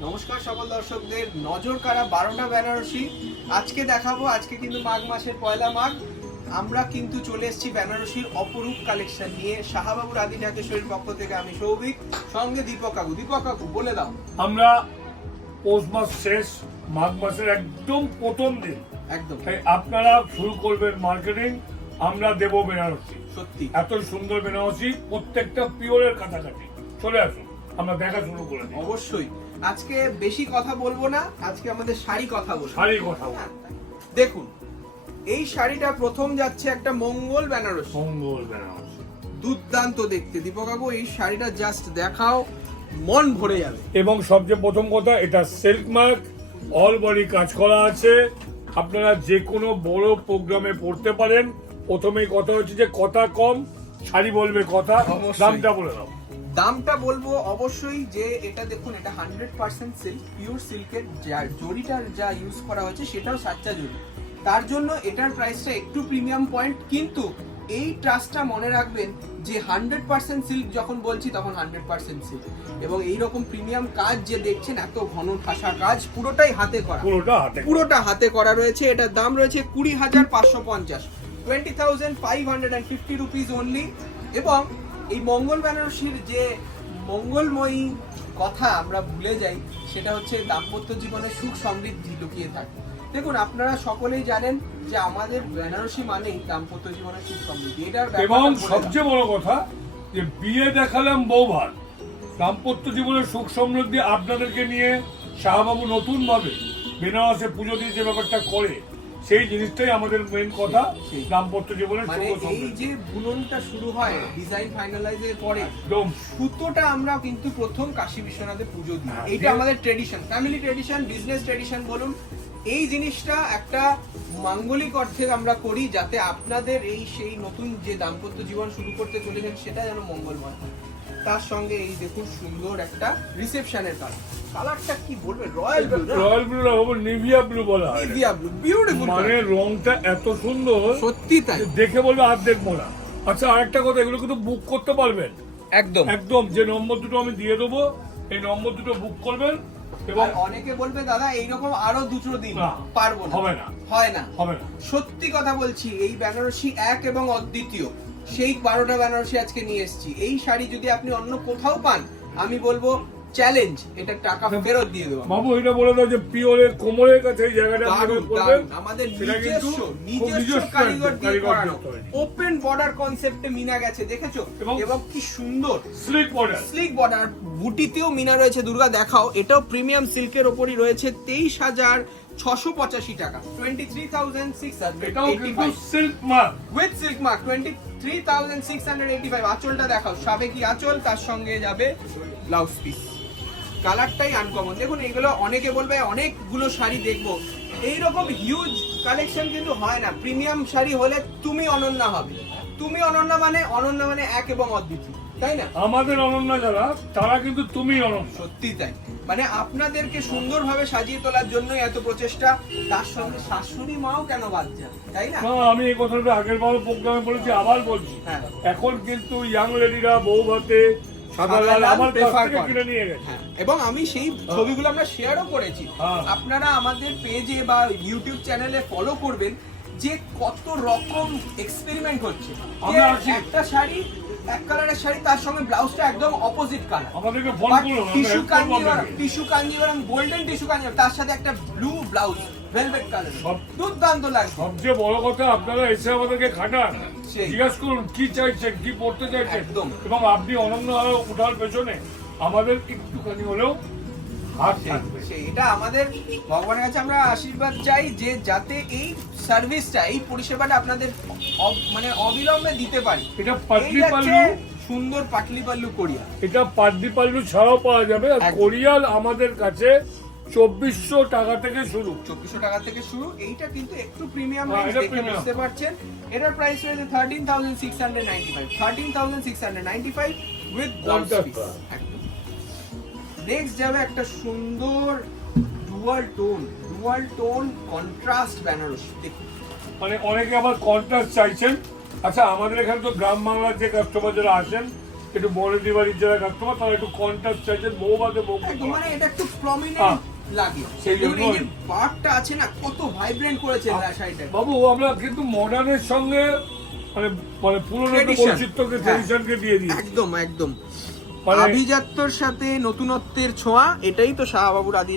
নমস্কার সকল দর্শকদের। নজর কারা বারোটা বেনারসি। আজকে দেখাবো আজকে কিন্তু মাঘ মাসের পয়লা মাঘ। আমরা কিন্তু চলে এসেছি বেনারসির অপরূপ কালেকশন নিয়ে। শাহাবাবুর আদি ঢাকেশ্বরীর পক্ষ থেকে আমি সৌভিক সঙ্গে দীপক কাকু। দীপক কাকু বলে দাও। আমরা পৌষ মাস শেষ মাঘ মাসের একদম প্রথম দিন। একদম। তাই আপনারা শুরু করবেন মার্কেটিং আমরা দেব বেনারসি। সত্যি। এত সুন্দর বেনারসি প্রত্যেকটা পিওরের কাছাকাছি। চলে আসুন। আমরা দেখা শুরু করে দিই। অবশ্যই। আজকে বেশি কথা বলব না আজকে আমাদের শাড়ি কথা বলব। শাড়ি কথা বলি। দেখুন এই শাড়িটা প্রথম যাচ্ছে একটা মঙ্গল বেনারসি। মঙ্গল বেনারসি। দুর্দান্ত দেখতে। দীপক কাকু এই শাড়িটা জাস্ট দেখাও মন ভরে যাবে। এবং সবচেয়ে প্রথম কথা এটা সিল্ক মার্ক অল বডি কাজ করা আছে। আপনারা যে কোনো বড় প্রোগ্রামে পড়তে পারেন। প্রথমেই কথা হচ্ছে যে কথা কম শাড়ি বলবে কথা। দামটা বলে দাও। দামটা বলব অবশ্যই যে এটা দেখুন এটা হান্ড্রেড পার্সেন্ট সিল্ক পিওর সিল্কের যা জরিটার যা ইউজ করা হয়েছে সেটাও সাচ্চা জরি। তার জন্য এটার প্রাইসটা একটু প্রিমিয়াম পয়েন্ট কিন্তু এই ট্রাস্টটা মনে রাখবেন যে হান্ড্রেড পার্সেন্ট সিল্ক যখন বলছি তখন হান্ড্রেড পার্সেন্ট সিল্ক এবং এইরকম প্রিমিয়াম কাজ যে দেখছেন এত ঘন ঠাসা কাজ পুরোটাই হাতে করা। পুরোটা হাতে পুরোটা হাতে করা রয়েছে। এটার দাম রয়েছে কুড়ি হাজার পাঁচশো পঞ্চাশ। Twenty thousand five hundred and fifty rupees only এবং এই মঙ্গল বেনারসির যে মঙ্গলময়ী কথা আমরা ভুলে যাই সেটা হচ্ছে দাম্পত্য জীবনে সুখ সমৃদ্ধি লুকিয়ে থাকে। দেখুন আপনারা সকলেই জানেন যে আমাদের বেনারসি মানেই দাম্পত্য জীবনে সুখ সমৃদ্ধি। এটার এবং। সবচেয়ে বড় কথা যে বিয়ে দেখালাম বৌভাত। দাম্পত্য জীবনের সুখ সমৃদ্ধি আপনাদেরকে নিয়ে শাহবাবু নতুন ভাবে বেনারসে পুজো দিয়ে যে ব্যাপারটা করে সেই জিনিসটাই আমাদের মেন কথা দাম্পত্য জীবনের মানে এই যে বুননটা শুরু হয় ডিজাইন ফাইনালাইজের পরে একদম। সুতোটা আমরা কিন্তু প্রথম কাশী বিশ্বনাথে পুজো দিই। এইটা আমাদের tradition family tradition business tradition বলুন। এই জিনিসটা একটা মাঙ্গলিক অর্থে আমরা করি যাতে আপনাদের এই সেই নতুন যে দাম্পত্য জীবন শুরু করতে চলেছেন সেটা যেন মঙ্গলময় তার সঙ্গে এই দেখুন সুন্দর একটা রিসেপশনের কালার কালারটা কি বলবে? রয়্যাল ব্লু রয়্যাল ব্লু না বাবু নিভিয়া ব্লু বলা হয়। নিভিয়া ব্লু বিউটিফুল মানে রংটা এত সুন্দর সত্যি তাই। দেখে বলবে আর দেখব না আচ্ছা আরেকটা কথা এগুলো কিন্তু বুক করতে পারবেন। একদম। একদম যে নম্বর দুটো আমি দিয়ে দেবো এই নম্বর দুটো বুক করবেন এবং অনেকে বলবে দাদা এইরকম আরও দুটো দিন না, পারব না। হবে না। হয় না। হবে না। সত্যি কথা বলছি এই বেনারসি এক এবং অদ্বিতীয় সেই বারোটা বেনারসি আজকে নিয়ে এসেছি। এই শাড়ি যদি আপনি অন্য কোথাও পান আমি বলব চ্যালেঞ্জ এটা টাকা ফেরত দিয়ে দেবো বাবু এটা বলে দাও যে পিওরের কোমরের কাছে এই জায়গাটা আপনারা করবেন। আমাদের নিজস্ব নিজস্ব কারিগর দিয়ে করানো। ওপেন বর্ডার কনসেপ্টে মিনা গেছে দেখেছ? এবং- কি সুন্দর। স্লিক বর্ডার স্লিক বর্ডার বুটিতেও মিনা রয়েছে দুর্গা দেখাও। এটাও প্রিমিয়াম সিল্কের ওপরই রয়েছে তেইশ হাজার ছশো পঁচাশি টাকা। টোয়েন্টি থ্রি থাউজেন্ড সিক্স এটাও কিন্তু silk mark with silk mark twenty three thousand six hundred eighty five আঁচলটা দেখাও সাবেকি আঁচল তার সঙ্গে যাবে ব্লাউজ পিস কালারটাই আনকমন দেখুন এইগুলো অনেকে বলবে অনেকগুলো শাড়ি দেখব। এইরকম হিউজ কালেকশন কিন্তু হয় না। প্রিমিয়াম শাড়ি হলে তুমি অনন্যা হবে। তুমি অনন্যা মানে অনন্যা মানে এক এবং অদ্বিতীয়। তাই না? আমাদের অনন্য যারা তারা কিন্তু তুমি অনন্য। সত্যি তাই। মানে আপনাদেরকে সুন্দরভাবে সাজিয়ে তোলার জন্যই এত প্রচেষ্টা। তার সঙ্গে শাশুড়ি মাও কেন বাদ যাবে তাই না? আমি এই কথাটা আগের বার প্রোগ্রামে বলেছি আবার বলছি। হ্যাঁ। এখন কিন্তু ইয়াং লেডিরা বউ ভাতে আমার হ্যাঁ, এবং আমি সেই ছবিগুলো আমরা শেয়ারও করেছি। হ্যাঁ। আপনারা আমাদের পেজে বা ইউটিউব চ্যানেলে ফলো করবেন যে কত রকম এক্সপেরিমেন্ট হচ্ছে। একটা শাড়ি এক কালারের শাড়ি তার সঙ্গে ব্লাউজটা একদম opposite colour tissue Kanjivaram tissue Kanjivaram golden tissue Kanjivaram তার সাথে একটা ব্লু ব্লাউজ ভেলভেট কালার দুর্দান্ত লাগছে। সবচেয়ে বড় কথা আপনারা এসে আমাদেরকে খাটান। সেই। করুন কি চাইছেন কি পড়তে চাইছেন? এবং আপনি অনন্য ওঠার পেছনে আমাদের একটুখানি হলেও হাত থাকবে। সেই এটা আমাদের ভগবানের কাছে আমরা আশীর্বাদ চাই যে যাতে এই সার্ভিসটা এই পরিষেবাটা আপনাদের মানে অবিলম্বে দিতে পারি। এটা এই পাটলি পাল্লু সুন্দর পাটলি পাল্লু কোরিয়া। এটা পাটলি পাল্লু ছাড়াও পাওয়া যাবে। আর কোরিয়াল আমাদের কাছে চব্বিশশো টাকা থেকে শুরু। চব্বিশশো টাকা থেকে শুরু। এইটা কিন্তু একটু প্রিমিয়াম রেঞ্জ দেখে বুঝতে পারছেন। এটার প্রাইস রয়েছে thirteen thousand six hundred ninety five thirteen thousand six hundred ninety five with টাকা। নেক্সট যাবে একটা সুন্দর dual tone dual tone contrast Benarasi দেখুন। মানে অনেকে আবার কন্ট্রাস্ট চাইছেন। আচ্ছা আমাদের এখানে তো গ্রাম বাংলার যে কাস্টমার যারা আসেন একটু বড় বাড়ির যারা কাস্টমার তারা একটু কন্ট্রাস্ট চাইছেন বউ একদম মানে এটা একটু প্রমিনেন্ট। লাগে সেই এই যে জন্যই। আছে না কত ভাইব্রেন্ট করেছে শাড়িটা বাবু আমরা কিন্তু মডার্নের সঙ্গে মানে মানে পুরোনো। হ্যাঁ। ট্রেডিশনকে দিয়ে দিই একদম একদম মানে- আভিজাত্যর সাথে নতুনত্বের ছোঁয়া এটাই তো শাহবাবুর আদি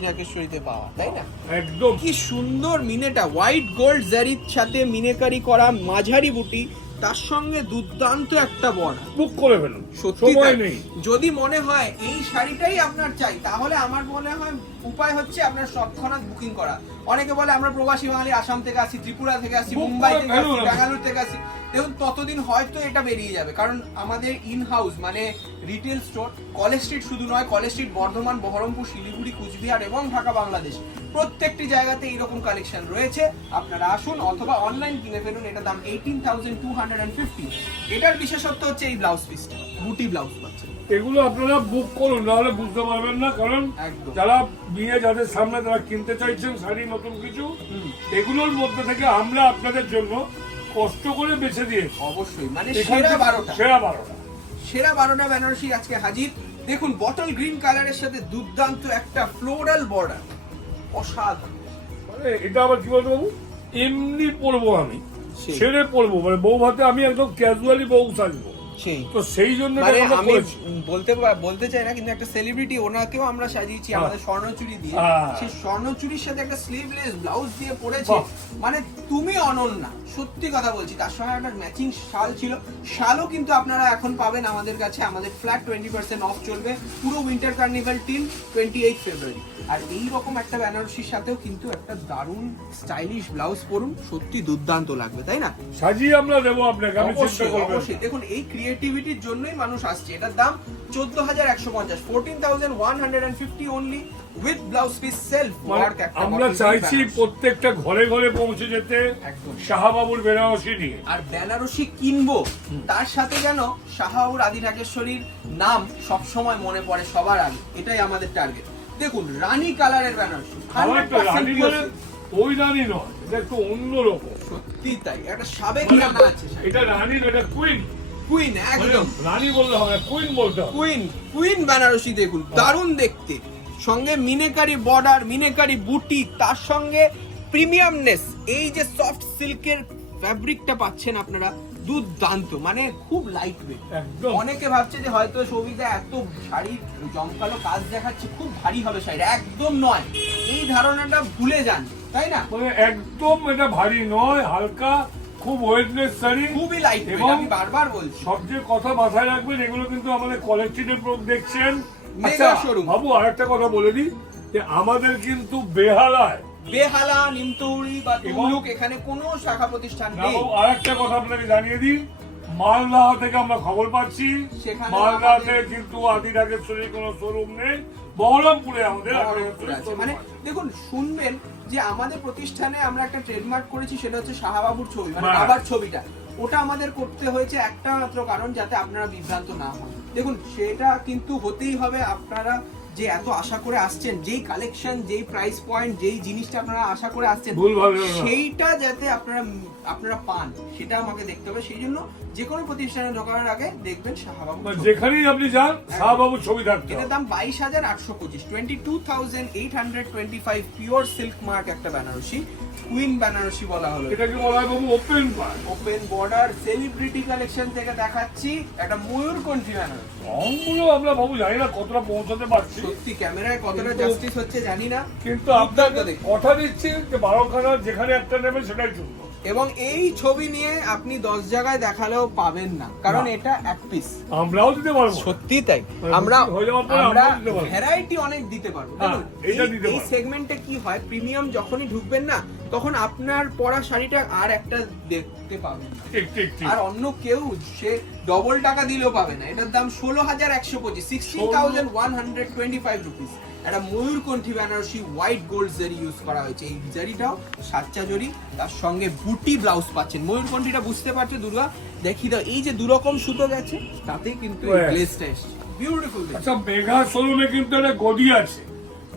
পাওয়া তাই না একদম কি সুন্দর মিনেটা হোয়াইট গোল্ড জারির সাথে মিনেকারি করা মাঝারি বুটি তার সঙ্গে দুর্দান্ত একটা বর্ডার বুক করে ফেলুন সত্যি। নেই যদি মনে হয় এই শাড়িটাই আপনার চাই তাহলে আমার মনে হয় উপায় হচ্ছে আপনার সবক্ষণাৎ বুকিং করা। অনেকে বলে আমরা প্রবাসী বাঙালি আসাম থেকে আসি ত্রিপুরা থেকে আসি মুম্বাই থেকে আসি। বেঙ্গালুরু থেকে আসি। দেখুন ততদিন হয়তো এটা বেরিয়ে যাবে। কারণ আমাদের ইন হাউস মানে রিটেল স্টোর কলেজ স্ট্রিট শুধু নয় কলেজ স্ট্রিট বর্ধমান বহরমপুর শিলিগুড়ি কুচবিহার এবং ঢাকা বাংলাদেশ। প্রত্যেকটি জায়গাতে এইরকম কালেকশন রয়েছে। আপনারা আসুন অথবা অনলাইন কিনে ফেলুন এটা দাম eighteen thousand two hundred and fifty এটার বিশেষত্ব হচ্ছে এই ব্লাউজ পিসটা বুটি ব্লাউজ পাচ্ছেন। এগুলো আপনারা বুক করুন নাহলে বুঝতে পারবেন না কারণ যারা বিয়ে যাদের সামনে তারা কিনতে চাইছেন শাড়ি নতুন কিছু এগুলোর মধ্যে থেকে আমরা আপনাদের জন্য কষ্ট করে বেছে দিয়েছি। অবশ্যই মানে সেরা বারোটা। সেরা বারোটা। সেরা বারোটা বেনারসি আজকে হাজির। দেখুন বটল গ্রিন কালারের সাথে দুর্দান্ত একটা ফ্লোরাল বর্ডার অসাধারণ। এটা আবার কি বলতো বাবু? এমনি পরবো আমি। ছেড়ে পরবো মানে বউ ভাতে আমি একদম ক্যাজুয়ালি বউ সাজবো। সেই। তো সেই জন্য মানে আমি বলতে বলতে চাই না কিন্তু একটা সেলিব্রিটি ওনাকেও আমরা সাজিয়েছি। আমাদের স্বর্ণচুরি দিয়ে। হ্যাঁ। সেই স্বর্ণচুরির সাথে একটা স্লিভলেস ব্লাউজ দিয়ে পরেছে। মানে তুমি অনন্যা সত্যি কথা বলছি তার সঙ্গে একটা ম্যাচিং শাল ছিল। শালও কিন্তু আপনারা এখন পাবেন আমাদের কাছে। আমাদের ফ্ল্যাট টোয়েন্টি পার্সেন্ট অফ চলবে। পুরো winter carnival team twenty eight February আর এই রকম একটা বেনারসির সাথেও কিন্তু একটা দারুণ স্টাইলিশ ব্লাউজ পরুন। সত্যি দুর্দান্ত লাগবে তাই না? সাজিয়ে আমরা দেবো আপনাকে অবশ্যই অবশ্যই। দেখুন এই ক্রিয়েটিভিটির জন্যই মানুষ আসছে। এটার দাম চোদ্দ হাজার একশো পঞ্চাশ fourteen thousand one hundred and fifty only with blouse piece self মানে আমরা চাইছি প্রত্যেকটা ঘরে ঘরে পৌঁছে যেতে। শাহবাবুর বেনারসি নিয়ে। আর বেনারসি কিনবো তার সাথে যেন শাহাউর আদি ঢাকেশ্বরীর নাম সব সময় মনে পড়ে সবার আগে। এটাই আমাদের টার্গেট দেখুন রানী কালারের বেনারসি আমার একটা 100% রানী pure মানে। ওই রানী নয় এটা একটু অন্যরকম। সত্যি তাই একটা সাবেক মানে রানা আছে। এটা রানী এটা কুইন কুইন একদম। রানী বললে হবে কুইন বলতে কুইন কুইন বেনারসি দেখুন দারুণ দেখতে। সঙ্গে মিনেকারি বর্ডার মিনেকারি বুটি তার সঙ্গে প্রিমিয়ামনেস এই যে সফট সিল্কের ফ্যাব্রিকটা পাচ্ছেন আপনারা দুর্দান্ত মানে খুব লাইট ওয়েট একদম। অনেকে ভাবছে যে হয়তো সবিতা এত শাড়ির জমকালো কাজ দেখাচ্ছে খুব ভারী হবে শাড়ি একদম নয়। এই ধারণাটা ভুলে যান তাই না? মানে একদম এটা ভারী নয় হালকা। খুব ওয়েটলেস শাড়ি খুবই লাইট এবং আমি বারবার বলছি। সবচেয়ে কথা মাথায় রাখবেন এগুলো কিন্তু আমাদের কোয়ালিটির দেখছেন। Mega আচ্ছা। বাবু আরেকটা কথা বলে দিই যে আমাদের কিন্তু বেহালায়। বেহালা নিমতৌড়ি বা তুমলুক এখানে কোনো শাখা প্রতিষ্ঠান নেই। আরেকটা কথা আপনাকে জানিয়ে দিই মালদা থেকে আমরা খবর পাচ্ছি। মালদাতে কিন্তু আদি ঢাকেশ্বরীর কোনো শোরুম নেই। বহরমপুরে আমাদের। মানে দেখুন শুনবেন যে আমাদের প্রতিষ্ঠানে আমরা একটা ট্রেডমার্ক করেছি সেটা হচ্ছে শাহাবাবুর ছবি মানে। বাবার ছবিটা। ওটা আমাদের করতে হয়েছে একটা মাত্র কারণ যাতে আপনারা বিভ্রান্ত না হন। দেখুন সেটা কিন্তু হতেই হবে। আপনারা যে এত আশা করে আসছেন যেই কালেকশন যেই প্রাইস পয়েন্ট যেই জিনিসটা আপনারা আশা করে আসছেন। সেইটা যাতে আপনারা আপনারা পান সেটা আমাকে দেখতে হবে। সেই জন্য যে কোনো প্রতিষ্ঠানে ঢোকানোর আগে দেখবেন শাহবাবু মানে যেখানেই আপনি যান শাহবাবু ছবি থাকবে এটার দাম বাইশ হাজার আটশো পঁচিশ twenty two thousand eight hundred twenty five pure silk mark একটা বেনারসি। কুইন বেনারসি বলা হলো। এটাকে বলা হয় বাবু ওপেন পার ওপেন বর্ডার সেলিব্রিটি কালেকশন থেকে দেখাচ্ছি একটা ময়ূরকণ্ঠী বেনারসি। রংগুলো আমরা বাবু জানি না কতটা পৌঁছাতে পারছি। সত্যি ক্যামেরায় কতটা জাস্টিস হচ্ছে জানি না। কিন্তু আপনাকে কথা দিচ্ছি যে বারোখানা যেখানে একটা নেবে সেটাই শুনব এবং এই ছবি নিয়ে আপনি দশ জায়গায় দেখালেও পাবেন না কারণ এটা এক পিস আমরাও দিতে পারব। সত্যি তাই। আমরা হয়ে আমরা পারব। ভ্যারাইটি অনেক দিতে পারব। হ্যাঁ, এই-। সেগমেন্টে কি হয় প্রিমিয়াম যখনই ঢুকবেন না তখন আপনার পরা শাড়িটা আর একটা দেখতে পাবেন আর অন্য কেউ সে ডবল টাকা দিলেও পাবে না। এটার দাম ষোলো হাজার একশো পঁচিশ sixteen thousand one hundred twenty five rupees একটা ময়ূরকণ্ঠী বেনারসি হোয়াইট গোল্ড জারি ইউজ করা হয়েছে। এই জারিটাও সাচ্চা জরি তার সঙ্গে বুটি ব্লাউজ পাচ্ছেন। ময়ূরকণ্ঠীটা বুঝতে পারছ দুর্গা? দেখি দাও এই যে দুরকম সুতো গেছে তাতেই কিন্তু. গ্লেজটা এসছে। বিউটিফুল আচ্ছা মেঘা শোরুমে কিন্তু একটা গদি আছে।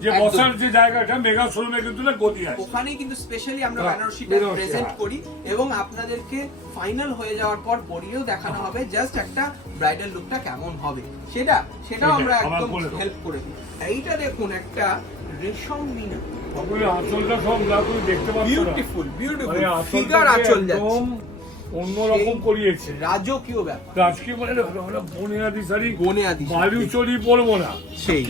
যে বসার যে জায়গাটা মেগা শোরুমে কিন্তু না গতি আছে। ওখানেই কিন্তু স্পেশালি আমরা হ্যাঁ, বেনারসিটা প্রেজেন্ট হ্যাঁ। করি এবং আপনাদেরকে ফাইনাল হয়ে যাওয়ার পর পরিয়েও দেখানো হবে জাস্ট একটা ব্রাইডাল লুকটা কেমন হবে। সেটা সেটাও আমরা একদম হেল্প করে দিই। এইটা দেখুন একটা রেশম মিনা। আঁচলটা সব তুমি দেখতে পাচ্ছ বিউটিফুল বিউটিফুল ফিগার আঁচল যাচ্ছে। অন্যরকম করিয়েছে। রাজকীয় ব্যাপার। রাজকীয় মানে বনিয়াদি শাড়ি গনে বালুচরি পরবো না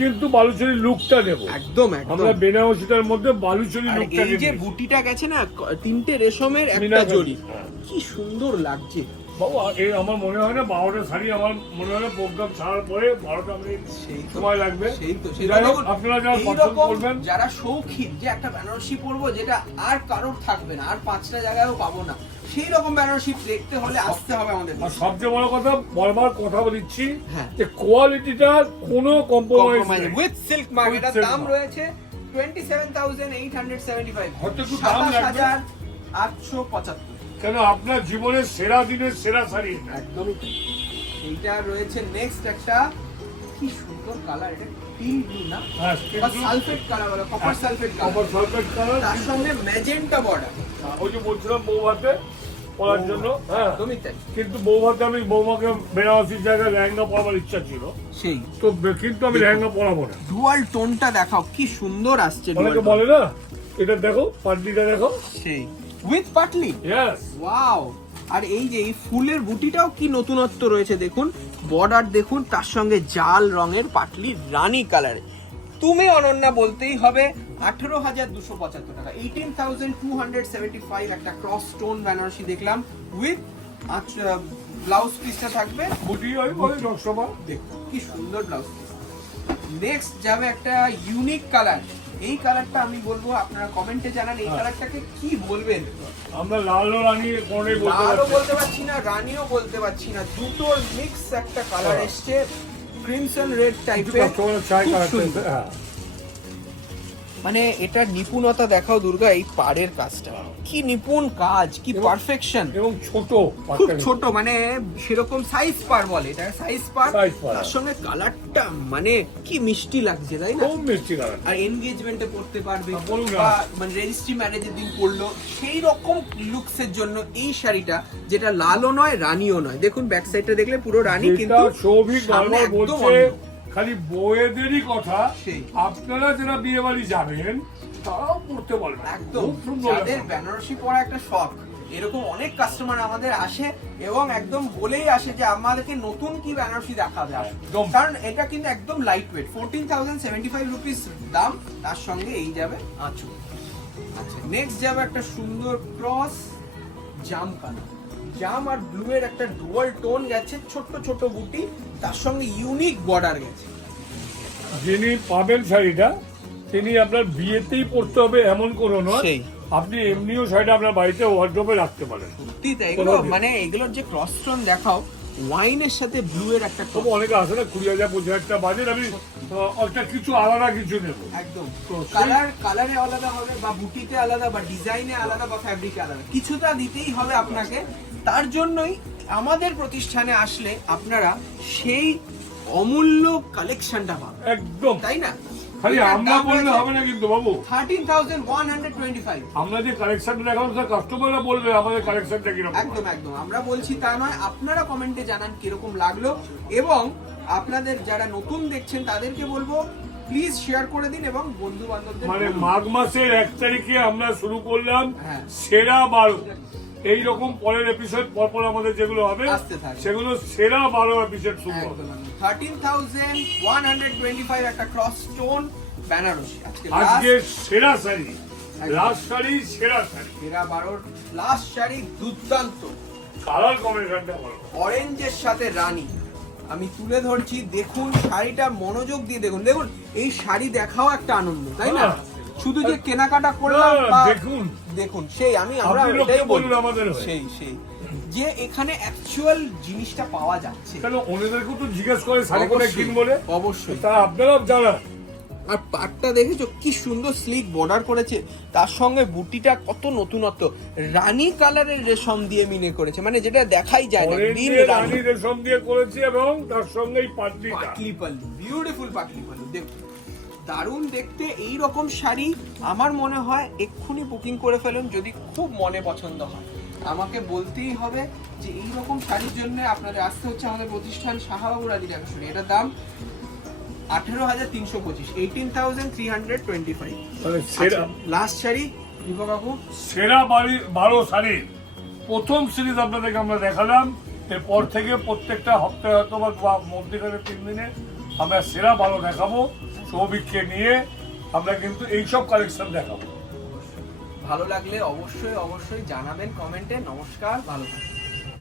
কিন্তু বালুচরি লুকটা দেব। একদম একদম। আমরা বেনারসিটার মধ্যে বালুচরি লুকটা এই যে বুটিটা গেছে না তিনটে রেশমের একটা জড়ি। কি সুন্দর লাগছে। বাবা এই আমার মনে হয় না বারোটা শাড়ি আমার মনে হয় না প্রোগ্রাম ছাড়ার পরে বারোটা মিনিট সময় লাগবে। সেই তো আপনারা যারা পছন্দ করবেন। যারা শৌখিন যে একটা বেনারসি পরবো যেটা আর কারোর থাকবে না আর পাঁচটা জায়গায়ও পাবো না সেই রকম বেনারসি দেখতে হলে আসতে হবে আমাদের আর সবচেয়ে বড় কথা বারবার কথা বলিচ্ছি হ্যাঁ। যে কোয়ালিটিটা কোনো compromise with silk mark With এটার silk দাম রয়েছে twenty seven thousand eight hundred seventy five আটশো পঁচাত্তর। কেন আপনার জীবনের সেরা দিনের সেরা শাড়ি একদমই। এইটা রয়েছে নেক্সট একটা কি সুন্দর কালার এটা টিল ব্লু না? হ্যাঁ বা সালফেট কালার বলে copper sulphate copper sulphate colour তার সঙ্গে ম্যাজেন্টা বর্ডার ওই যে বলছিলাম বৌভাতে পড়ার জন্য হ্যাঁ। তাই। কিন্তু বৌভাতে আমি বৌমাকে বেনারসির জায়গায় লেহেঙ্গা পরাবার ইচ্ছা ছিল। সেই। তো কিন্তু আমি লেহেঙ্গা পরাবো না। ডুয়াল টোনটা দেখাও কি সুন্দর আসছে অনেকে। বলে না? এটা দেখো পাটলিটা দেখো। সেই। উইথ পাটলি ওয়াও আর এই যে এই ফুলের বুটিটাও কি নতুনত্ব রয়েছে দেখুন। বর্ডার দেখুন তার সঙ্গে জাল রঙের পাটলি রানী কালার তুমি অনন্যা বলতেই হবে আঠেরো হাজার দুশো পঁচাত্তর টাকা। Eighteen thousand two hundred seventy five একটা ক্রস স্টোন বেনারসি দেখলাম। উইথ ব্লাউজ পিসটা থাকবে। বুটি ওই দেখুন কি সুন্দর ব্লাউজ পিস নেক্সট যাবে একটা ইউনিক কালার এই কালারটা আমি বলব আপনারা কমেন্টে জানান এই হ্যাঁ। কালারটাকে কি বলবেন আমরা লাল ও রানী কোনটাই বলতে লালও পারছি না। বলতে পারছি না রানীও বলতে পারছি না দুটোর মিক্স একটা কালার হ্যাঁ। এসছে ক্রিমসন রেড টাইপের খুব সুন্দর। মানে এটার নিপুণতা দেখাও দুর্গা এই পাড়ের কাজটা। কি নিপুণ কাজ কি পারফেকশন এবং ছোট খুব ছোট মানে সেরকম সাইজ পার বলে এটা সাইজ পার তার সঙ্গে কালারটা মানে কি মিষ্টি লাগছে তাই না? খুব মিষ্টি কালার আর এনগেজমেন্টে পড়তে পারবে। বা মানে রেজিস্ট্রি ম্যারেজের দিন পড়ল সেই রকম লুকসের জন্য এই শাড়িটা যেটা লালও নয় রানীও নয়। দেখুন ব্যাক সাইডটা দেখলে পুরো রানী কিন্তু একদম। খালি বউয়েদেরই কথা। আপনারা যারা বিয়ে বাড়ি যাবেন তারাও পড়তে পারবেন একদম যাদের বেনারসি পরা একটা শখ এরকম অনেক কাস্টমার আমাদের আসে এবং একদম বলেই আসে যে আমাদেরকে নতুন কি বেনারসি দেখাবে। একদম। কারণ এটা কিন্তু একদম light weight fourteen thousand seventy five rupees দাম তার সঙ্গে এই যাবে আঁচু আচ্ছা নেক্সট যাবে একটা সুন্দর ক্রস জাম কালার জাম আর ব্লু এর একটা ডুয়াল টোন গেছে ছোট্ট ছোট বুটি তার সঙ্গে ইউনিক বর্ডার গেছে। যিনি পাবেন শাড়িটা তিনি আপনার বিয়েতেই পড়তে হবে এমন কোনো নয়। সেই। আপনি এমনিও শাড়িটা আপনার বাড়িতে ওয়ার্ড্রোপে রাখতে পারেন। সত্যি তাই এগুলো মানে এগুলোর যে ক্রস টোন দেখাও ওয়াইনের সাথে ব্লু এর একটা তবু অনেকে আসে না কুড়ি হাজার পঁচিশ হাজার টাকা বাজেট আমি আহ, একটা কিছু আলাদা কিছু নেব। একদম। তো সেই- কালার কালারে আলাদা হবে বা বুটিতে আলাদা বা ডিজাইনে আলাদা বা ফ্যাব্রিকে আলাদা কিছুটা দিতেই হবে আপনাকে। তার জন্যই আমাদের প্রতিষ্ঠানে আসলে আপনারা সেই অমূল্য কালেকশনটা পাবেন। একদম। তাই না? খালি আমরা বললে হবে না কিন্তু বাবু। Thirteen thousand one hundred twenty five আমরা যে কালেকশনটা দেখাবো তার কাস্টমাররা বলবে আমাদের কালেকশনটা কীরকম। একদম একদম। আমরা বলছি তা নয় আপনারা কমেন্টে জানান কীরকম লাগল। এবং আপনাদের যারা নতুন দেখছেন তাদেরকে বলব প্লিজ শেয়ার করে দিন এবং বন্ধু বান্ধবদের মানে মাঘ মাসের এক তারিখে আমরা শুরু করলাম হ্যাঁ। সেরা বারো। এই রকম পরের এপিসোড পরপর আমাদের যেগুলো হবে। সেগুলো সেরা বারো এপিসোড শুরু হবে। Thirteen thousand one hundred twenty five একটা ক্রস স্টোন বেনারসি। আজকে সেরা শাড়ি। লাস্ট শাড়ি সেরা শাড়ি। তেরা বারোর লাস্ট শাড়ি দুর্দান্ত। কালার কম্বিনেশনটা বলো অরেঞ্জের সাথে রানী। আমি তুলে ধরছি দেখুন শাড়িটা মনোযোগ দিয়ে দেখুন। দেখুন এই শাড়ি দেখাও একটা আনন্দ তাই না? হ্যাঁ। শুধু যে কেনাকাটা করলাম দেখুন। দেখুন সেই আমি আমরা এটাই বলুন আমাদের সেই সেই। যে এখানে অ্যাকচুয়াল জিনিসটা পাওয়া যাচ্ছে। কেন ওনাদেরকেও তো জিজ্ঞেস করে শাড়ি করে কিন বলে? অবশ্যই। তা আপনারাও জানান। আর পাটটা দেখেছ কি সুন্দর স্লিক বর্ডার করেছে। তার সঙ্গে বুটিটা কত নতুনত্ব। রানী কালারের রেশম দিয়ে মিনে করেছে। মানে যেটা দেখাই যায় না রানী রেশম দিয়ে করেছে এবং তার সঙ্গে এই পাটলিটা। পাটলি পাল্লু বিউটিফুল পাটলি পাল্লু দেখুন। দারুণ দেখতে এই রকম শাড়ি আমার মনে হয় এক্ষুনি বুকিং করে ফেলুন যদি খুব মনে পছন্দ হয়। আমাকে বলতেই হবে যে এই রকম শাড়ির জন্য আপনাদের আসতে হচ্ছে আমাদের প্রতিষ্ঠান শাহাবাবুর আদি ডাকেশ্বরী এটার দাম আঠেরো হাজার তিনশো পঁচিশ eighteen thousand three hundred twenty five সেরা লাস্ট শাড়ি দীপক কাকু? সেরা বাড়ি বারো শাড়ির প্রথম সিরিজ আপনাদেরকে আমরা দেখালাম এরপর থেকে প্রত্যেকটা হপ্তাহে হয়তো বা মধ্যেখানে তিন দিনে আমরা সেরা বারো দেখাবো। সৌভিককে নিয়ে আমরা কিন্তু এইসব কালেকশন দেখাবো। ভালো লাগলে অবশ্যই অবশ্যই জানাবেন, কমেন্টে। নমস্কার, ভালো থাকবেন।